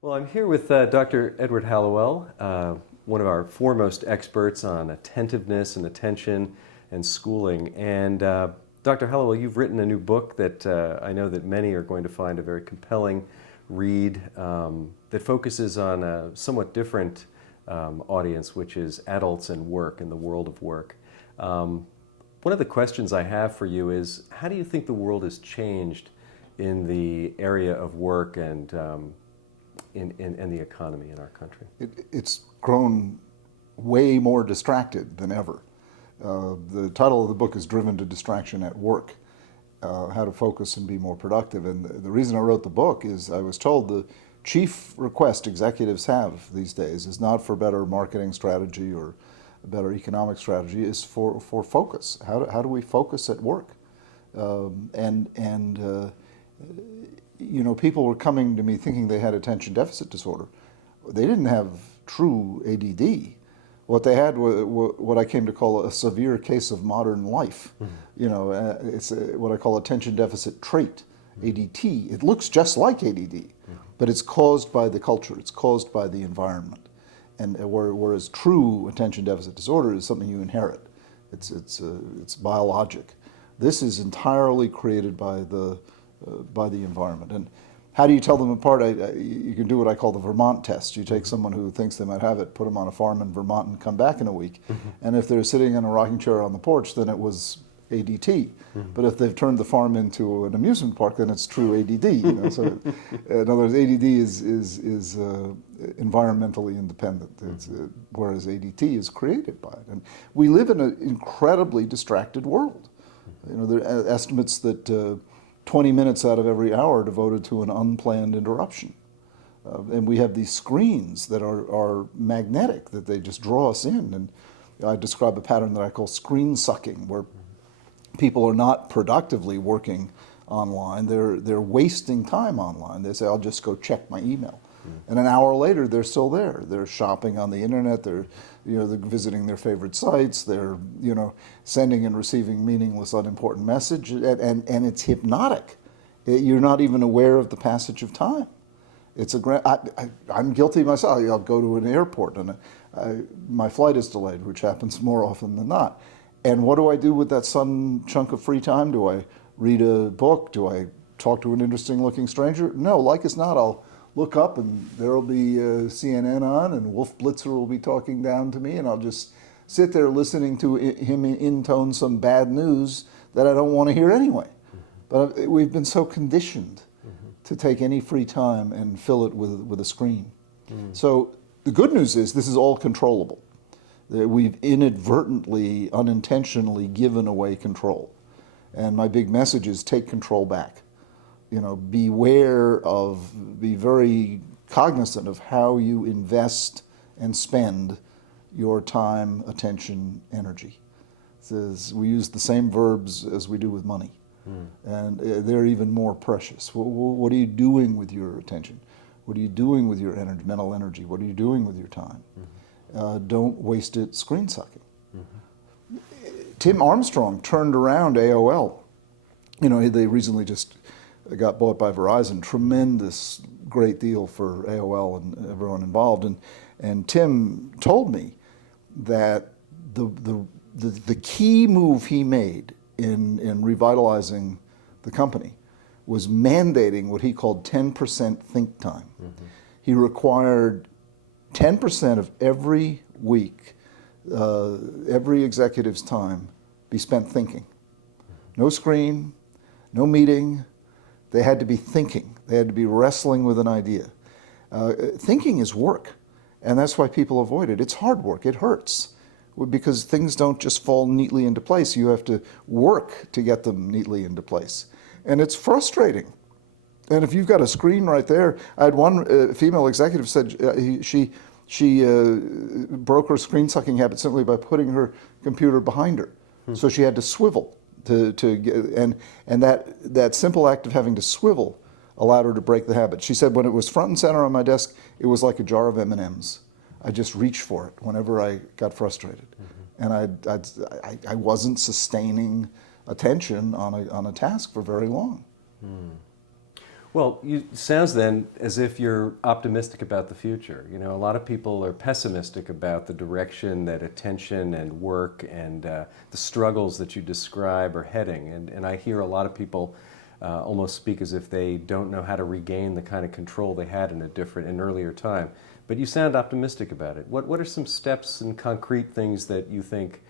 Well, I'm here with Dr. Edward Hallowell, one of our foremost experts on attentiveness and attention and schooling. And Dr. Hallowell, you've written a new book that I know that many are going to find a very compelling read that focuses on a somewhat different audience, which is adults and work and the world of work. One of the questions I have for you is, how do you think the world has changed in the area of work and in the economy in our country? It's grown way more distracted than ever. The title of the book is Driven to Distraction at Work, How to Focus and Be More Productive. And the reason I wrote the book is I was told the chief request executives have these days is not for better marketing strategy or a better economic strategy, is for focus. How do we focus at work? You know, people were coming to me thinking they had attention deficit disorder. They didn't have true ADD. What they had was what I came to call a severe case of modern life. Mm-hmm. You know, it's what I call attention deficit trait, ADT. It looks just like ADD, mm-hmm. but it's caused by the culture. It's caused by the environment. And whereas true attention deficit disorder is something you inherit. It's biologic. This is entirely created by the environment. And how do you tell them apart? You can do what I call the Vermont test. You take someone who thinks they might have it, put them on a farm in Vermont, and come back in a week. Mm-hmm. And if they're sitting in a rocking chair on the porch, then it was ADT. Mm-hmm. But if they've turned the farm into an amusement park, then it's true ADD. You know? So, in other words, ADD is environmentally independent, whereas ADT is created by it. And we live in an incredibly distracted world. You know, there are estimates that 20 minutes out of every hour devoted to an unplanned interruption. And we have these screens that are magnetic, that they just draw us in. And I describe a pattern that I call screen sucking, where people are not productively working online, they're wasting time online. They say, I'll just go check my email. And an hour later, they're still there. They're shopping on the internet. They're visiting their favorite sites. They're, sending and receiving meaningless, unimportant message, and it's hypnotic. You're not even aware of the passage of time. I'm guilty myself. I'll go to an airport and my flight is delayed, which happens more often than not. And what do I do with that sudden chunk of free time? Do I read a book? Do I talk to an interesting-looking stranger? No, like as not, I'll look up and there'll be CNN on and Wolf Blitzer will be talking down to me, and I'll just sit there listening to him intone some bad news that I don't want to hear anyway. Mm-hmm. But we've been so conditioned to take any free time and fill it with a screen. Mm. So the good news is this is all controllable. We've inadvertently, unintentionally given away control. And my big message is take control back. Be very cognizant of how you invest and spend your time, attention, energy. We use the same verbs as we do with money, and they're even more precious. What are you doing with your attention? What are you doing with your mental energy? What are you doing with your time? Mm-hmm. Don't waste it screen sucking. Mm-hmm. Tim Armstrong turned around AOL. They recently just got bought by Verizon. Tremendous, great deal for AOL and everyone involved. And Tim told me that the key move he made in revitalizing the company was mandating what he called 10% think time. Mm-hmm. He required 10% of every week, every executive's time be spent thinking. No screen, no meeting. They had to be thinking. They had to be wrestling with an idea. Thinking is work, and that's why people avoid it. It's hard work. It hurts because things don't just fall neatly into place. You have to work to get them neatly into place, and it's frustrating. And if you've got a screen right there, I had one female executive said she broke her screen sucking habit simply by putting her computer behind her, so she had to swivel. And that simple act of having to swivel allowed her to break the habit. She said when it was front and center on my desk, it was like a jar of M&Ms. I just reached for it whenever I got frustrated. Mm-hmm. And I wasn't sustaining attention on a task for very long. Well, you sounds then as if you're optimistic about the future. You know, a lot of people are pessimistic about the direction that attention and work and the struggles that you describe are heading. And I hear a lot of people almost speak as if they don't know how to regain the kind of control they had in an earlier time. But you sound optimistic about it. What are some steps and concrete things that you think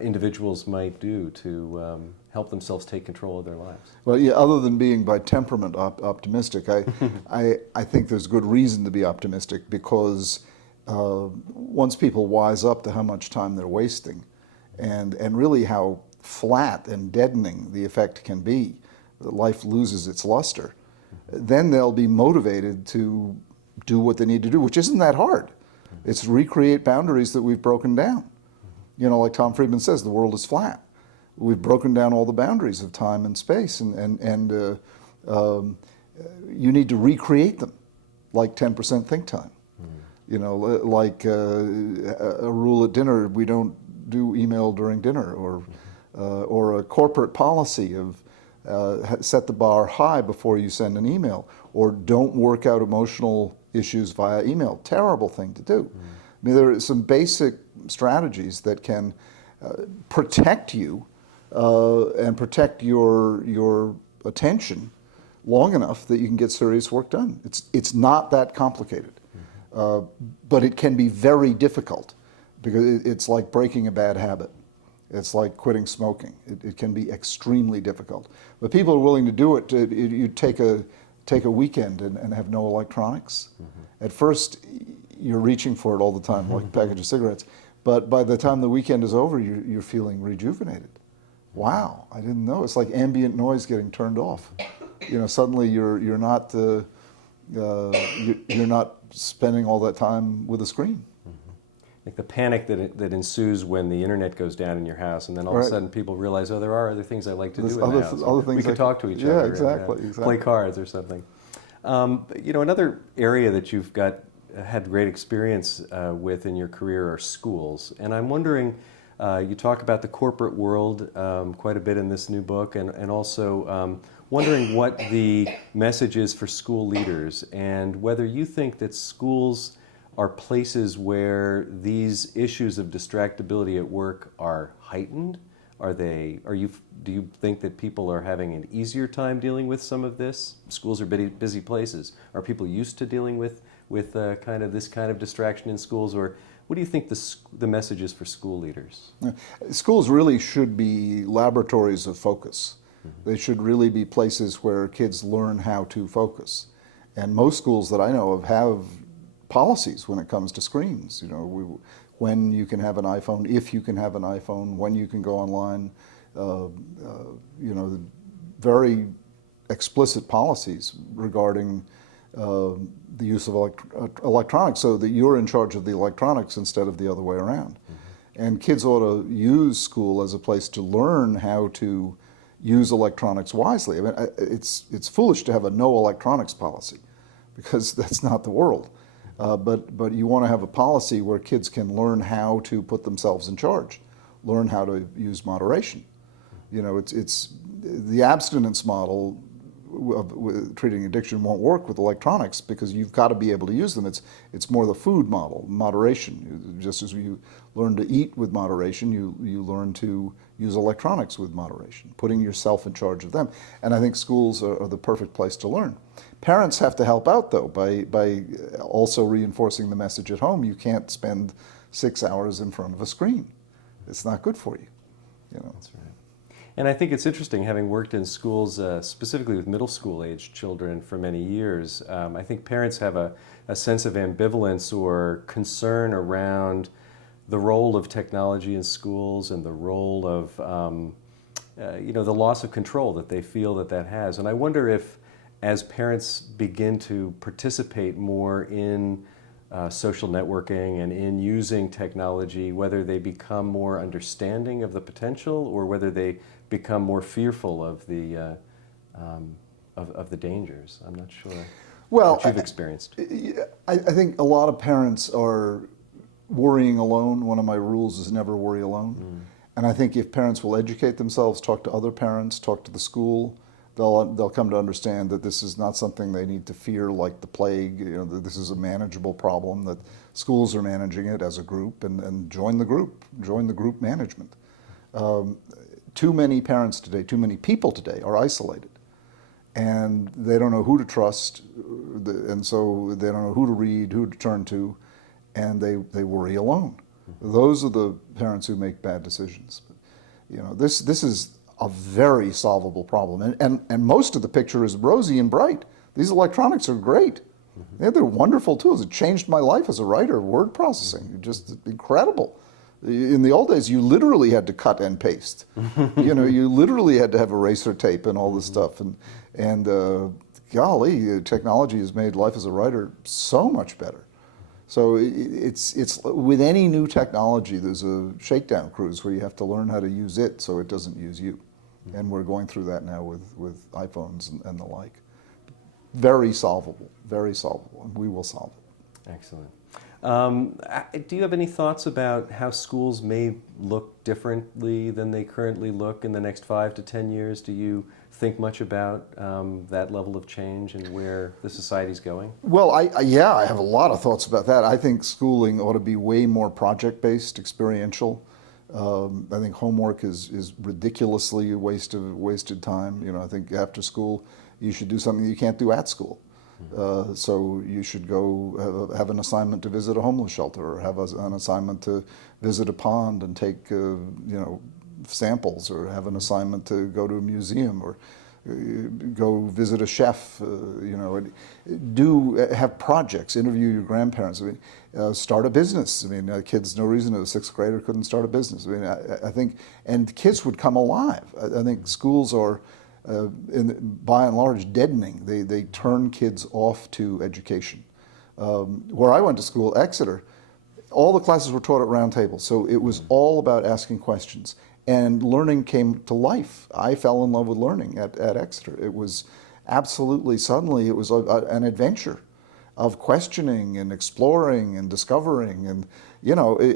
individuals might do to help themselves take control of their lives? Well, yeah, other than being by temperament optimistic, I think there's good reason to be optimistic because once people wise up to how much time they're wasting and really how flat and deadening the effect can be, that life loses its luster, then they'll be motivated to do what they need to do, which isn't that hard. It's recreate boundaries that we've broken down. You know, like Tom Friedman says, the world is flat. We've broken down all the boundaries of time and space, and you need to recreate them, like 10% think time. You know, like a rule at dinner: we don't do email during dinner, or a corporate policy of set the bar high before you send an email, or don't work out emotional issues via email. Terrible thing to do. I mean, there are some basic strategies that can protect you and protect your attention long enough that you can get serious work done. It's not that complicated, but it can be very difficult because it's like breaking a bad habit. It's like quitting smoking. It can be extremely difficult. But people are willing to do it. You take a weekend and have no electronics. At first, you're reaching for it all the time, like a package of cigarettes. But by the time the weekend is over, you're feeling rejuvenated. Wow, I didn't know. It's like ambient noise getting turned off. You know, suddenly you're not spending all that time with a screen. Like the panic that ensues when the internet goes down in your house, and then all of a sudden people realize, oh, there are other things I like to do in the house. Other things we could talk to each other. Yeah, exactly. Play cards or something. You know, another area that you've had great experience with in your career are schools, and I'm wondering. You talk about the corporate world quite a bit in this new book, and also wondering what the message is for school leaders, and whether you think that schools are places where these issues of distractibility at work are heightened. Do you think that people are having an easier time dealing with some of this? Schools are busy places. Are people used to dealing with this kind of distraction in schools, or what do you think the message is for school leaders? Schools really should be laboratories of focus. They should really be places where kids learn how to focus. And most schools that I know of have policies when it comes to screens. You know, when you can have an iPhone, if you can have an iPhone, when you can go online. You know, very explicit policies regarding the use of electronics, so that you're in charge of the electronics instead of the other way around. And kids ought to use school as a place to learn how to use electronics wisely. I mean, it's foolish to have a no electronics policy, because that's not the world. But you want to have a policy where kids can learn how to put themselves in charge, learn how to use moderation. You know, it's the abstinence model of treating addiction won't work with electronics, because you've got to be able to use them. It's more the food model, moderation. Just as you learn to eat with moderation, you learn to use electronics with moderation, putting yourself in charge of them. And I think schools are the perfect place to learn. Parents have to help out, though, by also reinforcing the message at home. You can't spend 6 hours in front of a screen. It's not good for you. You know. That's right. And I think it's interesting, having worked in schools, specifically with middle school aged children for many years, I think parents have a sense of ambivalence or concern around the role of technology in schools and the role of, you know, the loss of control that they feel that has. And I wonder if, as parents begin to participate more in social networking and in using technology, whether they become more understanding of the potential or whether they become more fearful of the dangers. I'm not sure what you've experienced. I think a lot of parents are worrying alone. One of my rules is never worry alone. And I think if parents will educate themselves, talk to other parents, talk to the school, They'll come to understand that this is not something they need to fear like the plague. That this is a manageable problem, that schools are managing it as a group, and join the group management. Too many parents today, too many people today are isolated, and they don't know who to trust, and so they don't know who to read, who to turn to, and they worry alone. Those are the parents who make bad decisions. This is a very solvable problem, and most of the picture is rosy and bright. These electronics are great. They're wonderful tools. It changed my life as a writer. Word processing, just incredible. In the old days, you literally had to cut and paste. You literally had to have eraser tape and all this stuff. And golly, technology has made life as a writer so much better. So it's with any new technology, there's a shakedown cruise where you have to learn how to use it so it doesn't use you. And we're going through that now with iPhones and the like. Very solvable, and we will solve it. Excellent. Do you have any thoughts about how schools may look differently than they currently look in the next 5 to 10 years? Do you think much about that level of change and where the society's going? Well, I have a lot of thoughts about that. I think schooling ought to be way more project-based, experiential. I think homework is ridiculously wasted time. I think after school you should do something you can't do at school. So you should go have an assignment to visit a homeless shelter, or have an assignment to visit a pond and take samples, or have an assignment to go to a museum, or go visit a chef. Have projects. Interview your grandparents. Start a business. Kids, no reason a 6th grader couldn't start a business. I think, and kids would come alive. I think schools are, by and large, deadening. They turn kids off to education. Where I went to school, Exeter, all the classes were taught at round tables, so it was all about asking questions. And learning came to life. I fell in love with learning at Exeter. It was absolutely, suddenly, it was an adventure of questioning and exploring and discovering. And,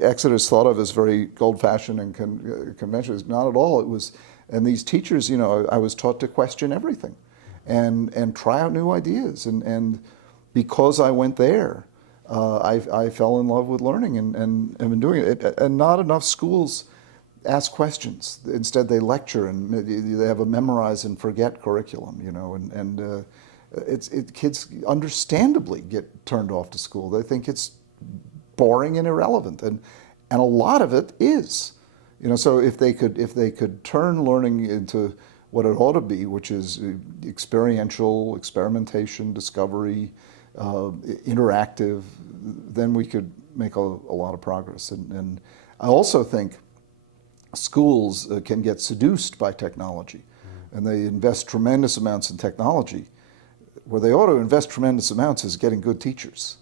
Exeter's thought of as very old-fashioned and conventional. Not at all. It was, and these teachers, I was taught to question everything and try out new ideas. And because I went there, I fell in love with learning and have been doing it. And not enough schools ask questions. Instead, they lecture, and they have a memorize and forget curriculum, kids understandably get turned off to school. They think it's boring and irrelevant, and a lot of it is. So if they could turn learning into what it ought to be, which is experiential, experimentation, discovery, interactive, then we could make a lot of progress. And I also think schools can get seduced by technology, and they invest tremendous amounts in technology. Where they ought to invest tremendous amounts is getting good teachers.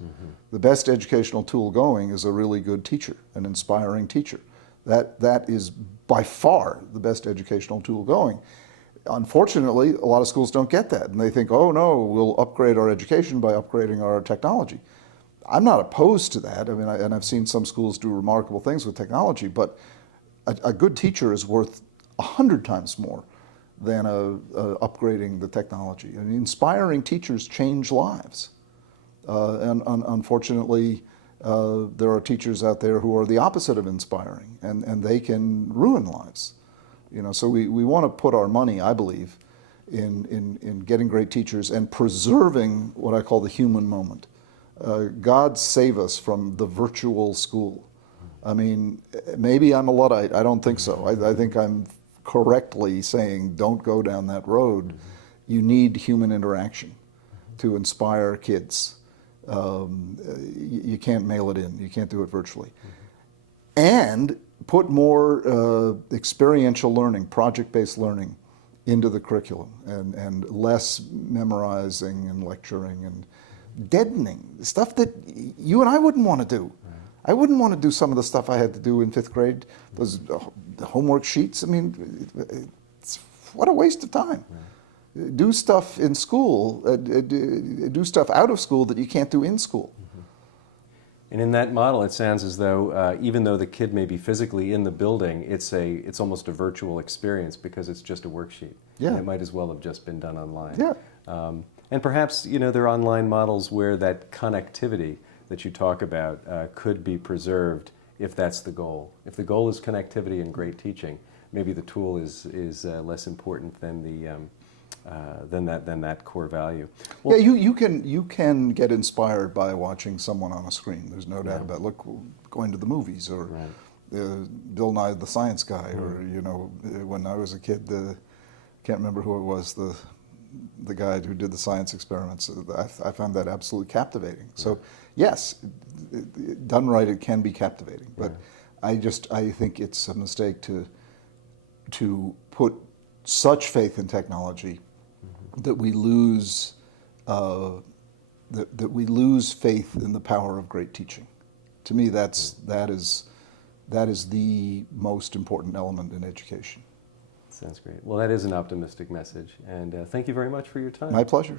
The best educational tool going is a really good teacher, an inspiring teacher. That is by far the best educational tool going. Unfortunately, a lot of schools don't get that, and they think, oh no, we'll upgrade our education by upgrading our technology. I'm not opposed to that. And I've seen some schools do remarkable things with technology, but a good teacher is worth 100 times more than upgrading the technology. Inspiring teachers change lives. And unfortunately, there are teachers out there who are the opposite of inspiring, and they can ruin lives. So we want to put our money, I believe, in getting great teachers and preserving what I call the human moment. God save us from the virtual school. Maybe I'm a Luddite. I don't think so. I think I'm correctly saying don't go down that road. You need human interaction to inspire kids. You can't mail it in. You can't do it virtually. And put more experiential learning, project-based learning into the curriculum, and less memorizing and lecturing and deadening, stuff that you and I wouldn't want to do. I wouldn't want to do some of the stuff I had to do in 5th grade, those homework sheets. What a waste of time. Do stuff in school, do stuff out of school that you can't do in school. And in that model, it sounds as though even though the kid may be physically in the building, it's almost a virtual experience because it's just a worksheet. Yeah. And it might as well have just been done online. Yeah. And perhaps, there are online models where that connectivity that you talk about could be preserved if that's the goal. If the goal is connectivity and great teaching, maybe the tool is less important than that core value. Well, Yeah, you can get inspired by watching someone on a screen. There's no doubt about it. Look, going to the movies, or Bill Nye the Science Guy, or when I was a kid, can't remember who it was, the guy who did the science experiments. I found that absolutely captivating. So yes, done right, it can be captivating. But I think it's a mistake to put such faith in technology that we lose that we lose faith in the power of great teaching. To me, that is the most important element in education. Sounds great. Well, that is an optimistic message, and thank you very much for your time. My pleasure.